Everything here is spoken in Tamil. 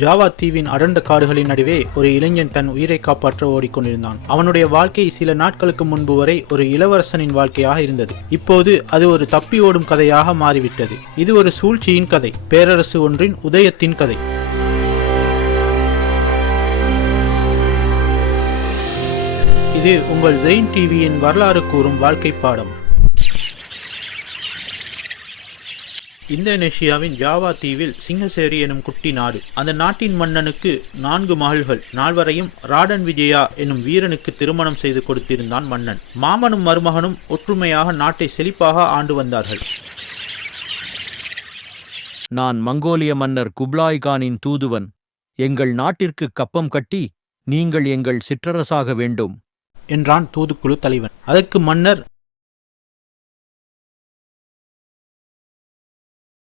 ஜாவா தீவின் அடர்ந்த காடுகளின் நடுவே ஒரு இளைஞன் தன் உயிரை காப்பாற்ற ஓடிக்கொண்டிருந்தான். அவனுடைய வாழ்க்கை சில நாட்களுக்கு முன்பு வரை ஒரு இளவரசனின் வாழ்க்கையாக இருந்தது. இப்போது அது ஒரு தப்பி ஓடும் கதையாக மாறிவிட்டது. இது ஒரு சூழ்ச்சியின் கதை, பேரரசு ஒன்றின் உதயத்தின் கதை. இது உங்கள் ஜெயின் டிவியின் வரலாறு கூறும் வாழ்க்கை பாடம். இந்தோனேஷியாவின் ஜாவா தீவில் சிங்கசேரி எனும் குட்டி நாடு. அந்த நாட்டின் மன்னனுக்கு 4 மகள்கள். நால்வரையும் ராடன் விஜயா எனும் வீரனுக்கு திருமணம் செய்து கொடுத்திருந்தான் மன்னன். மாமனும் மருமகனும் ஒற்றுமையாக நாட்டை செழிப்பாக ஆண்டு வந்தார்கள். நான் மங்கோலிய மன்னர் குப்லாய் கானின் தூதுவன். எங்கள் நாட்டிற்கு கப்பம் கட்டி நீங்கள் எங்கள் சிற்றரசாக வேண்டும் என்றான் தூதுக்குழு தலைவன். அதற்கு மன்னர்,